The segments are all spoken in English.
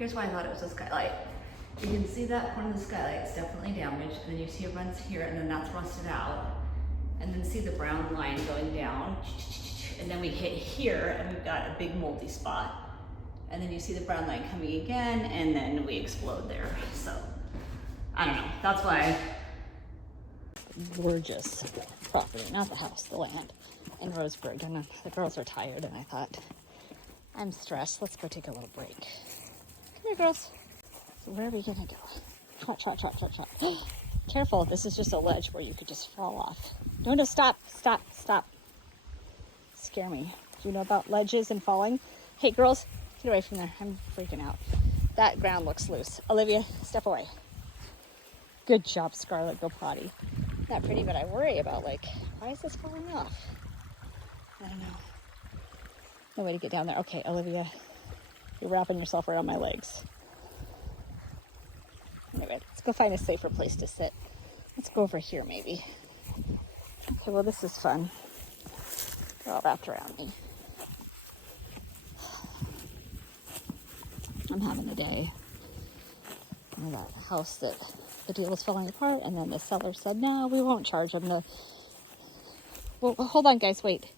here's why I thought it was a skylight. You can see that one of the skylights definitely damaged, and then you see it runs here, and then that's rusted out. And then see the brown line going down, and then we hit here, and we've got a big moldy spot. And then you see the brown line coming again, and then we explode there. So, I don't know, that's why. Gorgeous property, not the house, the land in Roseburg. And the girls are tired, and I thought, I'm stressed, let's go take a little break. Come here, girls. So where are we gonna go? Trot, trot, trot, trot, trot. Careful, this is just a ledge where you could just fall off. No, stop, stop, stop. Scare me. Do you know about ledges and falling? Hey, girls, get away from there. I'm freaking out. That ground looks loose. Olivia, step away. Good job, Scarlett. Go potty. Not pretty, but I worry about, like, why is this falling off? I don't know. No way to get down there. Okay, Olivia, you're wrapping yourself around my legs. Anyway, let's go find a safer place to sit. Let's go over here, maybe. Okay, well, this is fun. They're all wrapped around me. I'm having a day. And that house that the deal was falling apart, and then the seller said, no, we won't charge them. Well, hold on, guys, wait.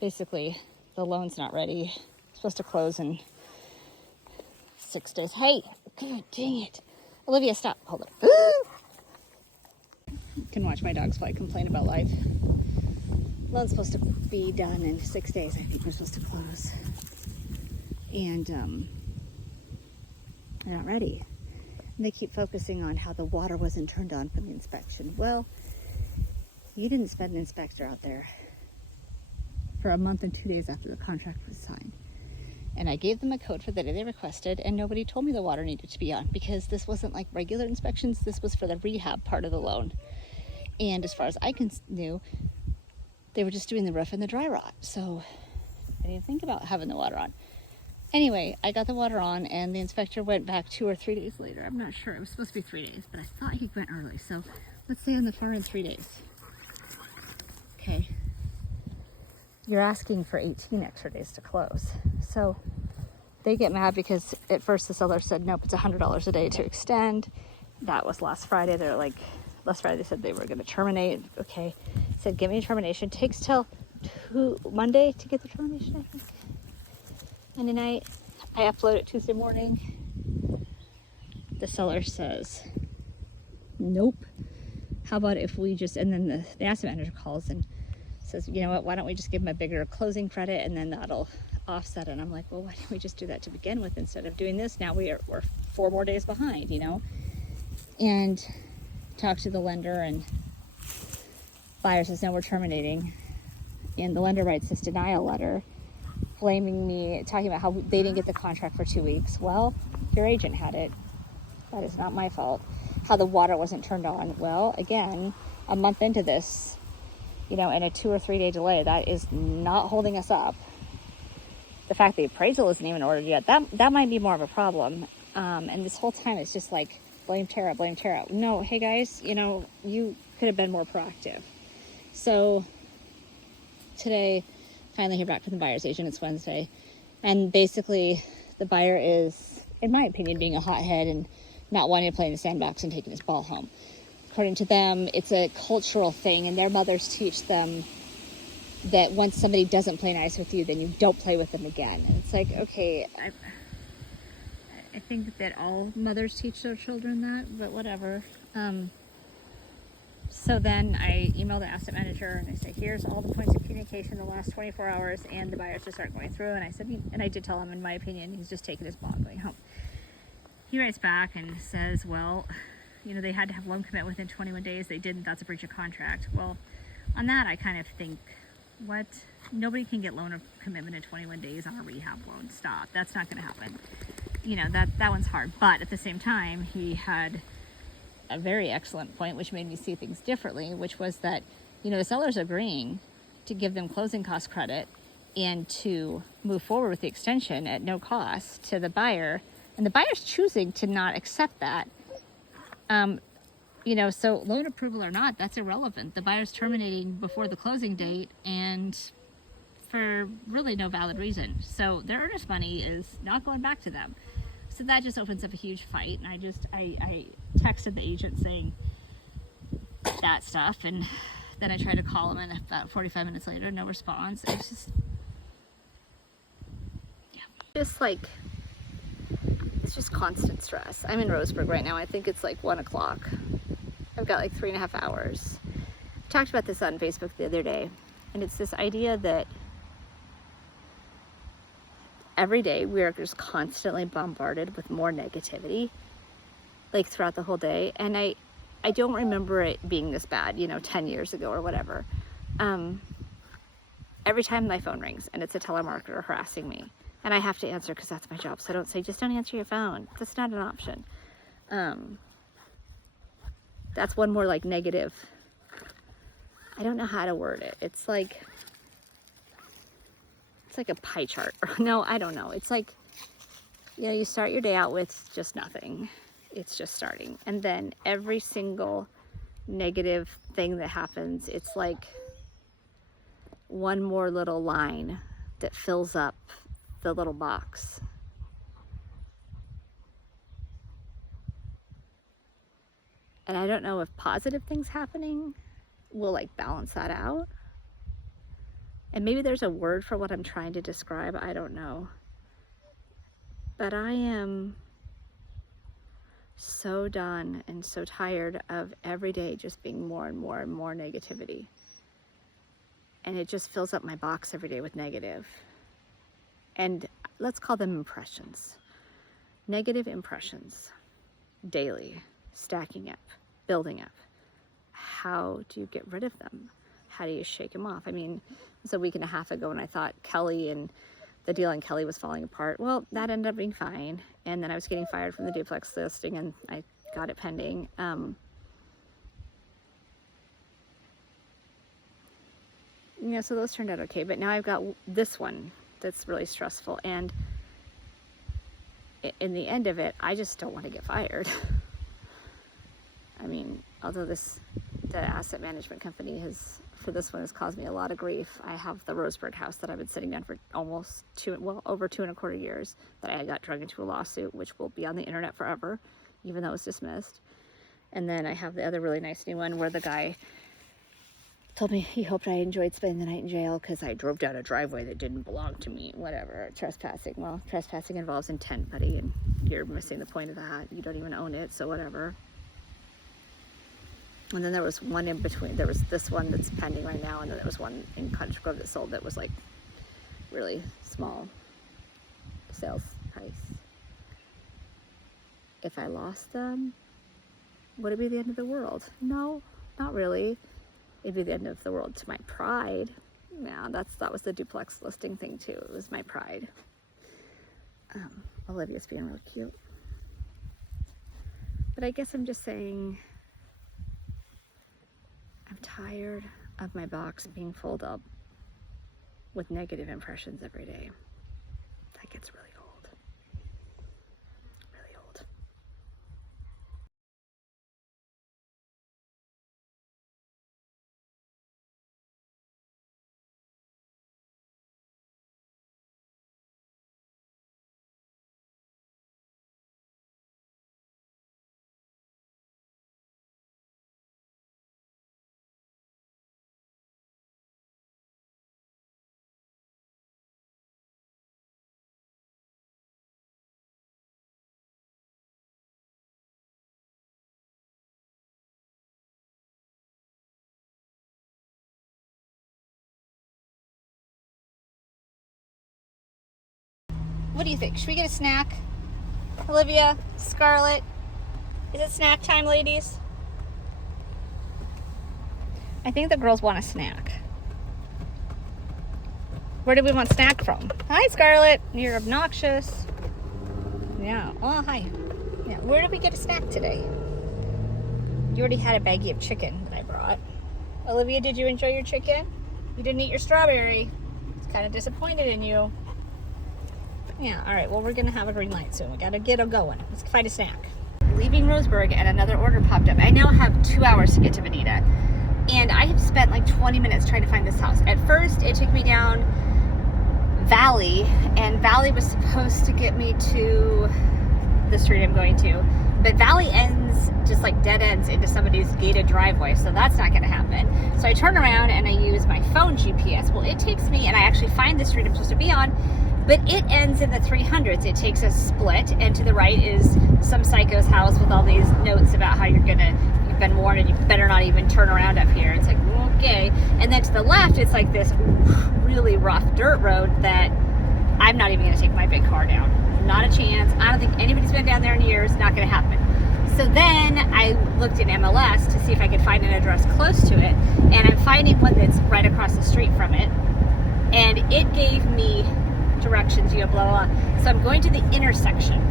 Basically, the loan's not ready. It's supposed to close in 6 days. Hey, God dang it. Olivia, stop. Hold it. You can watch my dogs while I complain about life. Loan's supposed to be done in 6 days. I think we're supposed to close. And they're not ready. And they keep focusing on how the water wasn't turned on from the inspection. Well, you didn't spend an inspector out there for a month and 2 days after the contract was signed. And I gave them a code for the day they requested, and nobody told me the water needed to be on, because this wasn't like regular inspections. This was for the rehab part of the loan. And as far as I knew, they were just doing the roof and the dry rot. So I didn't think about having the water on. Anyway, I got the water on, and the inspector went back 2 or 3 days later. I'm not sure. It was supposed to be 3 days, but I thought he went early. So let's say on the far end 3 days. Okay. You're asking for 18 extra days to close. So they get mad because at first the seller said, nope, it's $100 a day to extend. That was last Friday. They're like, last Friday they said they were going to terminate. Okay. Said, give me a termination. Takes till Monday to get the termination, I think. Monday night. I upload it Tuesday morning. The seller says, nope. How about if we just, and then the asset manager calls and says, you know what, why don't we just give them a bigger closing credit, and then that'll offset it. And I'm like, well, why didn't we just do that to begin with instead of doing this? Now we're 4 more days behind, you know? And talk to the lender, and buyer says, no, we're terminating. And the lender writes this denial letter blaming me, talking about how they didn't get the contract for 2 weeks. Well, your agent had it. That is not my fault. How the water wasn't turned on. Well, again, a month into this, you know, and a 2 or 3 day delay, that is not holding us up. The fact the appraisal isn't even ordered yet, that might be more of a problem. And this whole time it's just like, blame Tara, blame Tara. No, hey guys, you know, you could have been more proactive. So today, finally hear back from the buyer's agent. It's Wednesday. And basically the buyer is, in my opinion, being a hothead and not wanting to play in the sandbox and taking his ball home. According to them, it's a cultural thing, and their mothers teach them that once somebody doesn't play nice with you, then you don't play with them again. And it's like, okay, I think that all mothers teach their children that, but whatever. So then I email the asset manager, and I say, here's all the points of communication in the last 24 hours, and the buyers just aren't going through. And I said, and I did tell him, in my opinion, he's just taking his ball and going home. He writes back and says, well, you know, they had to have loan commitment within 21 days. They didn't. That's a breach of contract. Well, on that, I kind of think, what? Nobody can get loan of commitment in 21 days on a rehab loan. Stop. That's not going to happen. You know, that one's hard. But at the same time, he had a very excellent point, which made me see things differently, which was that, you know, the seller's agreeing to give them closing cost credit and to move forward with the extension at no cost to the buyer. And the buyer's choosing to not accept that. You know, so loan approval or not, that's irrelevant. The buyer's terminating before the closing date and for really no valid reason. So their earnest money is not going back to them. So that just opens up a huge fight. And I texted the agent saying that stuff, and then I tried to call him, and about 45 minutes later, no response. It's just, yeah. It's just constant stress. I'm in Roseburg right now. I think it's like 1 o'clock. I've got like 3.5 hours. I talked about this on Facebook the other day, and it's this idea that every day we are just constantly bombarded with more negativity, like throughout the whole day. And I don't remember it being this bad, 10 years ago or whatever. Every time my phone rings and it's a telemarketer harassing me, and I have to answer because that's my job. So I don't say, just don't answer your phone. That's not an option. That's one more like negative. I don't know how to word it. It's like a pie chart. No, I don't know. It's like, you start your day out with just nothing. It's just starting. And then every single negative thing that happens, it's like one more little line that fills up the little box. And I don't know if positive things happening will like balance that out. And maybe there's a word for what I'm trying to describe. I don't know. But I am so done and so tired of every day just being more and more and more negativity. And it just fills up my box every day with negative. And let's call them impressions. Negative impressions daily, stacking up, building up. How do you get rid of them? How do you shake them off? I mean, it was a week and a half ago when I thought Kelly and the deal in Kelly was falling apart. Well, that ended up being fine. And then I was getting fired from the duplex listing, and I got it pending. So those turned out okay. But now I've got this one that's really stressful. And in the end of it, I just don't want to get fired. I mean, although the asset management company for this one has caused me a lot of grief. I have the Roseburg house that I've been sitting on for almost over 2.25 years that I got dragged into a lawsuit, which will be on the internet forever, even though it's dismissed. And then I have the other really nice new one where the guy told me he hoped I enjoyed spending the night in jail because I drove down a driveway that didn't belong to me, whatever, trespassing. Well, trespassing involves intent, buddy, and you're missing the point of that. You don't even own it, so whatever. And then there was one in between. There was this one that's pending right now, and then there was one in Cottage Grove that sold that was like really small sales price. If I lost them, would it be the end of the world? No, not really. It'd be the end of the world to my pride. Yeah, that was the duplex listing thing too. It was my pride. Olivia's being really cute. But I guess I'm just saying, I'm tired of my box being filled up with negative impressions every day. That gets really old. Really old. What do you think? Should we get a snack? Olivia, Scarlett, is it snack time, ladies? I think the girls want a snack. Where do we want snack from? Hi, Scarlett. You're obnoxious. Yeah. Oh, hi. Yeah. Where did we get a snack today? You already had a baggie of chicken that I brought. Olivia, did you enjoy your chicken? You didn't eat your strawberry. I was kind of disappointed in you. Yeah, all right, well, we're gonna have a green light soon. We gotta get going. Let's find a snack. Leaving Roseburg and another order popped up. I now have 2 hours to get to Bonita. And I have spent like 20 minutes trying to find this house. At first, it took me down Valley, and Valley was supposed to get me to the street I'm going to. But Valley ends, just like dead ends into somebody's gated driveway, so that's not going to happen. So I turn around and I use my phone GPS. Well, it takes me, and I actually find the street I'm supposed to be on, but it ends in the 300s. It takes a split, and to the right is some psycho's house with all these notes about how you've been warned and you better not even turn around up here. It's like, okay. And then to the left, it's like this really rough dirt road that I'm not even going to take my big car down. Not a chance. I don't think anybody's been down there in years. Not going to happen. So then I looked in MLS to see if I could find an address close to it, and I'm finding one that's right across the street from it, and it gave me directions, blah, blah, blah. So I'm going to the intersection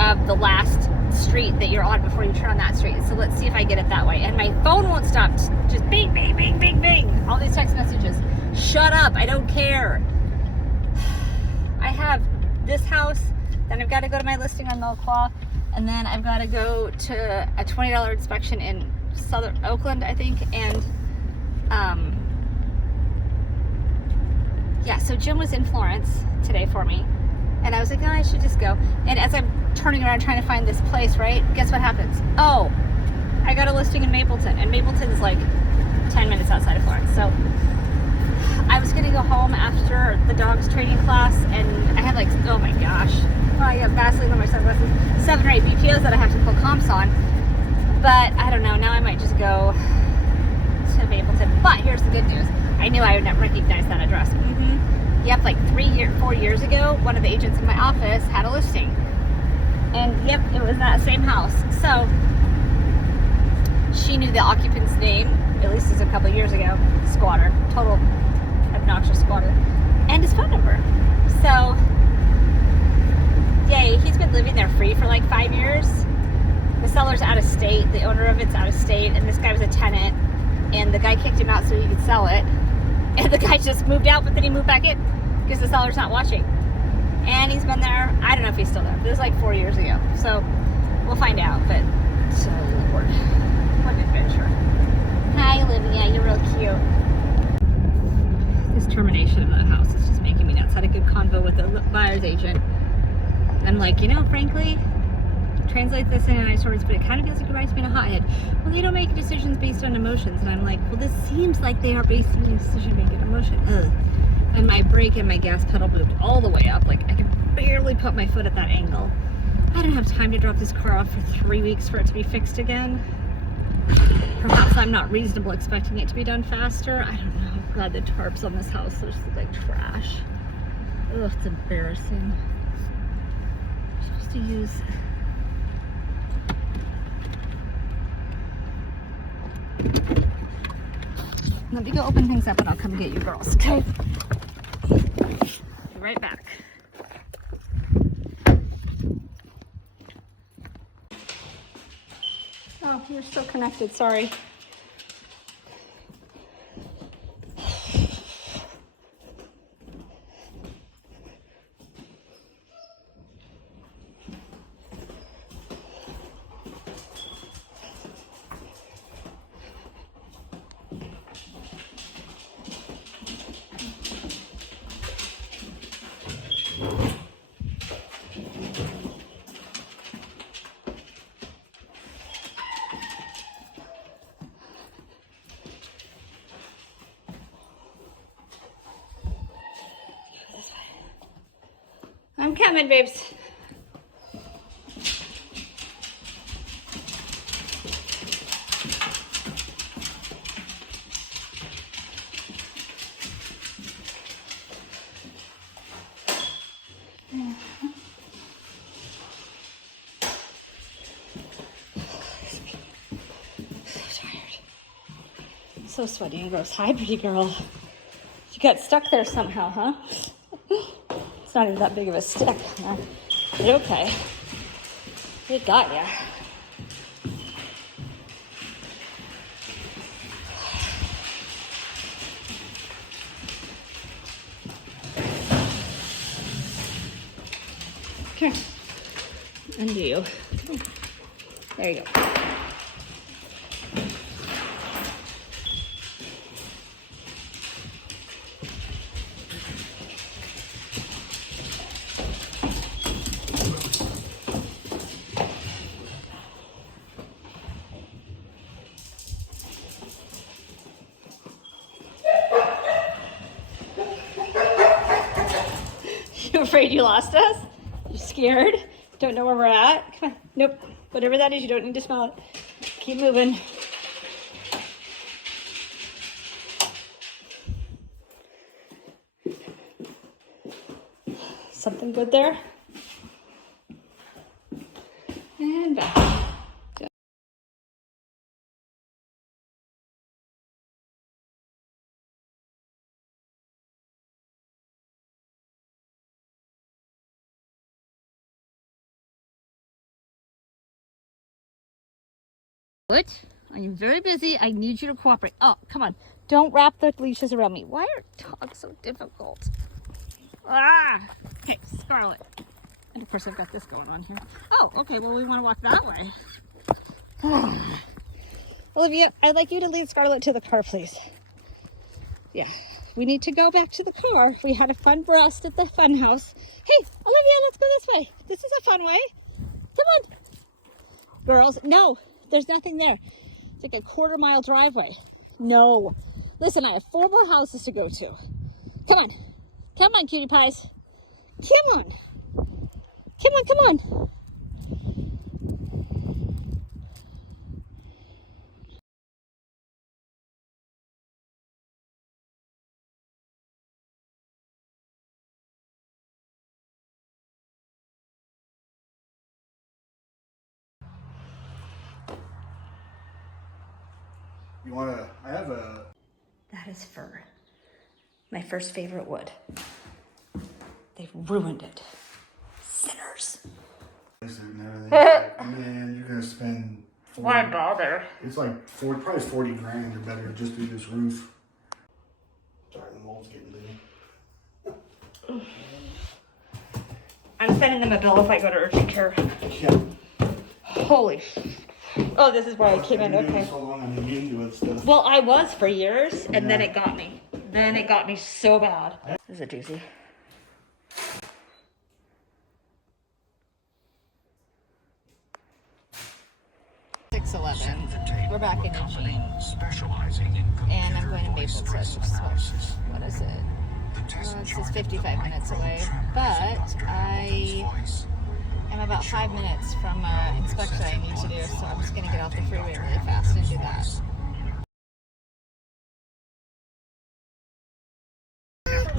of the last street that you're on before you turn on that street. So let's see if I get it that way. And my phone won't stop. Just bing, bing, bing, bing, bing. All these text messages. Shut up. I don't care. I have this house, then I've got to go to my listing on Milquaw, and then I've got to go to a $20 inspection in Southern Oakland, I think, and yeah, so Jim was in Florence today for me, and I was like, oh, I should just go. And as I'm turning around trying to find this place, right, guess what happens? Oh, I got a listing in Mapleton, and Mapleton's like 10 minutes outside of Florence. So I was gonna go home after the dog's training class, and I had like, oh my gosh, I got Vaseline on my sunglasses, 7 or 8 BPOs that I have to pull comps on. But I don't know, now I might just go to Mapleton. But here's the good news. I knew I would not recognize that address. Yep, like 4 years ago, one of the agents in my office had a listing. And yep, it was that same house. So she knew the occupant's name, at least as a couple of years ago. Squatter, total obnoxious squatter, and his phone number. So yay, he's been living there free for like 5 years. The seller's out of state, the owner of it's out of state, and this guy was a tenant, and the guy kicked him out so he could sell it, and the guy just moved out, but then he moved back in because the seller's not watching. And he's been there, I don't know if he's still there, but it was like 4 years ago, so we'll find out. But so Lord, what an adventure. Hi Olivia, you're real cute. This termination of the house is just making me nuts. Had a good convo with the buyer's agent. I'm like, you know, frankly, translate this in nice words, but it kind of feels like you're writing in a hothead. Well, they don't make decisions based on emotions. And I'm like, well, this seems like they are basing a decision based on emotion. Ugh. And my brake and my gas pedal moved all the way up. Like, I can barely put my foot at that angle. I don't have time to drop this car off for 3 weeks for it to be fixed again. Perhaps I'm not reasonable expecting it to be done faster. I don't know. God, the tarps on this house just look like trash. Ugh, it's embarrassing. I'm supposed to use... Let me go open things up and I'll come get you girls, okay? Be right back. Oh, you're still connected, sorry. I'm coming, babes. So sweaty and gross. Hi, pretty girl. You got stuck there somehow, huh? It's not even that big of a stick. But okay. It got ya. Come here. Undo you. There you go. afraid you lost us? You scared? Don't know where we're at? Come on. Nope. Whatever that is, you don't need to smell it. Keep moving. Something good there? And back. What? I am very busy. I need you to cooperate. Oh, come on. Don't wrap the leashes around me. Why are dogs so difficult? Ah! Okay, Scarlet. And of course I've got this going on here. Oh, okay. Well, we want to walk that way. Olivia, I'd like you to lead Scarlet to the car, please. Yeah. We need to go back to the car. We had a fun burst at the fun house. Hey, Olivia, let's go this way. This is a fun way. Come on. Girls, no. There's nothing there. It's like a quarter-mile driveway. No. Listen, I have 4 more houses to go to. Come on. Come on, cutie pies. Come on. Come on, come on. You wanna, I have a... That is fir. My first favorite wood. They've ruined it. Sinners. And everything. Like, man, you're gonna spend 40, Why bother? It's like 40, probably 40 grand or better to just do this roof. Sorry, the mold's getting to me. I'm sending them a bill if I go to urgent care. Yeah. Holy. Oh, this is where I came in. Okay. So long, I'm into it stuff. Well, I was for years, and then it got me. Then it got me so bad. This is a doozy. We're back in Eugene, and I'm going to Maple Cliff. What is it? It says 55 minutes away, but I am about 5 minutes from an inspection I need to do, so I'm just going to get off the freeway really fast and do that.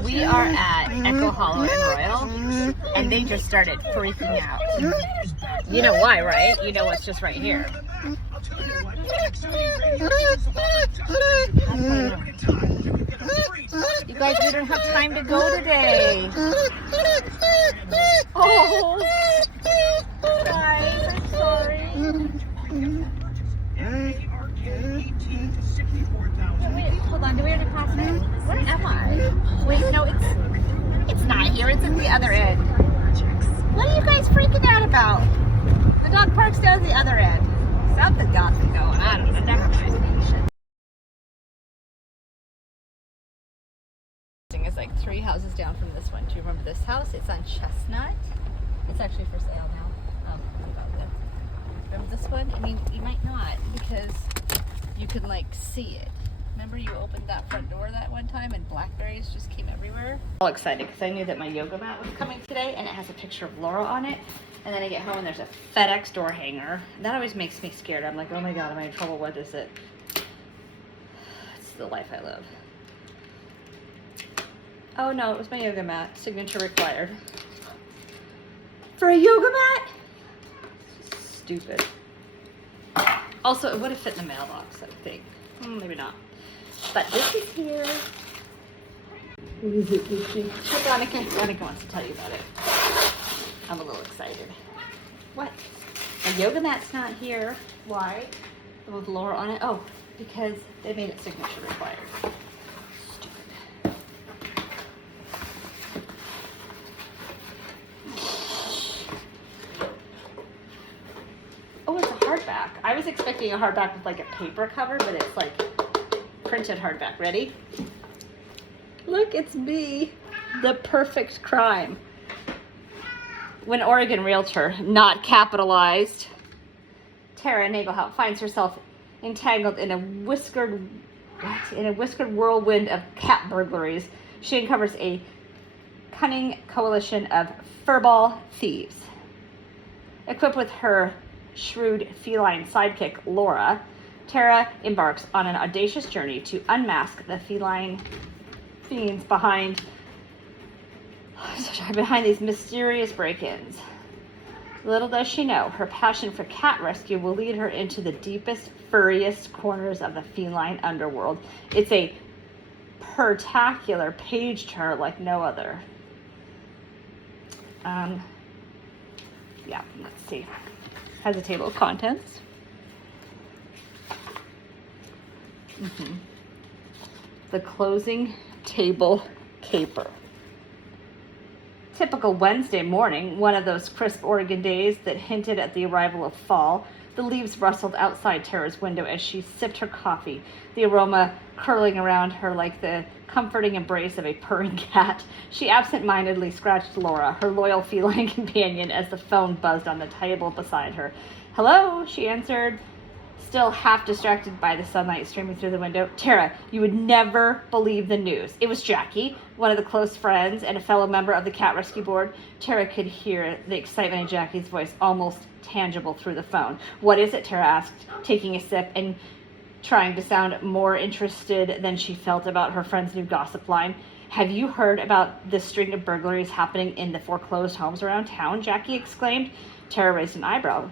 We are at Echo Hollow and Royal, and they just started freaking out. You know why, right? You know what's just right here. You guys, we don't have time to go today. Oh, guys, I'm sorry. Wait, hold on. Do we have to pass it? Where am I? Wait, no, it's not here. It's at the other end. What are you guys freaking out about? The dog park's down the other end. Something got me going. I don't know. Never mind. It's like 3 houses down from this one. Do you remember this house? It's on Chestnut. It's actually for sale now. Remember this one? I mean, you might not, because you can like see it. Remember you opened that front door that one time and blackberries just came everywhere? All excited because I knew that my yoga mat was coming today, and it has a picture of Laura on it. And then I get home and there's a FedEx door hanger. That always makes me scared. I'm like, oh my God, am I in trouble? What is it? It's the life I live. Oh no, it was my yoga mat. Signature required. For a yoga mat? Stupid. Also, it would have fit in the mailbox, I think. Maybe not. But this is here. What is it, Lucy? Danica wants to tell you about it. I'm a little excited. What? The yoga mat's not here. Why? With Laura on it? Oh, because they made it signature required. Stupid. Oh, it's a hardback. I was expecting a hardback with like a paper cover, but it's like printed hardback. Ready? Look, it's me. The perfect crime. When Oregon realtor, not capitalized, Tara Nagelhout finds herself entangled in a whiskered whirlwind of cat burglaries. She uncovers a cunning coalition of furball thieves. Equipped with her shrewd feline sidekick, Laura, Tara embarks on an audacious journey to unmask the feline fiends behind these mysterious break-ins. Little does she know, her passion for cat rescue will lead her into the deepest, furriest corners of the feline underworld. It's a spectacular page turner like no other. Yeah, let's see. Has a table of contents. The closing table caper. Typical Wednesday morning, one of those crisp Oregon days that hinted at the arrival of fall. The leaves rustled outside Tara's window as she sipped her coffee, the aroma curling around her like the comforting embrace of a purring cat. She absent-mindedly scratched Laura, her loyal feline companion, as the phone buzzed on the table beside her. "Hello," she answered, still half distracted by the sunlight streaming through the window. "Tara, you would never believe the news. It was Jackie, one of the close friends and a fellow member of the cat rescue board." Tara could hear the excitement in Jackie's voice, almost tangible through the phone. "What is it?" Tara asked, taking a sip and trying to sound more interested than she felt about her friend's new gossip line. "Have you heard about the string of burglaries happening in the foreclosed homes around town?" Jackie exclaimed. Tara raised an eyebrow.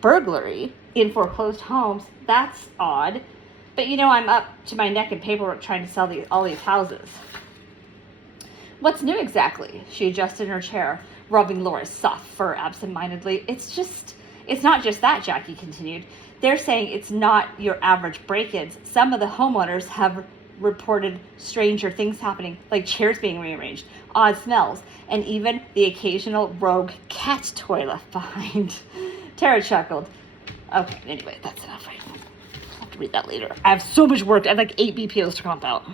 "Burglary? In foreclosed homes? That's odd. But you know, I'm up to my neck in paperwork trying to sell all these houses." "What's new exactly?" She adjusted in her chair, rubbing Laura's soft fur absent-mindedly. It's not just that," Jackie continued. "They're saying it's not your average break-ins. Some of the homeowners have reported stranger things happening, like chairs being rearranged, odd smells, and even the occasional rogue cat toy left behind." Tara chuckled. "Okay, anyway, that's enough. I have to read that later. I have so much work. I have like 8 BPOs to comp out."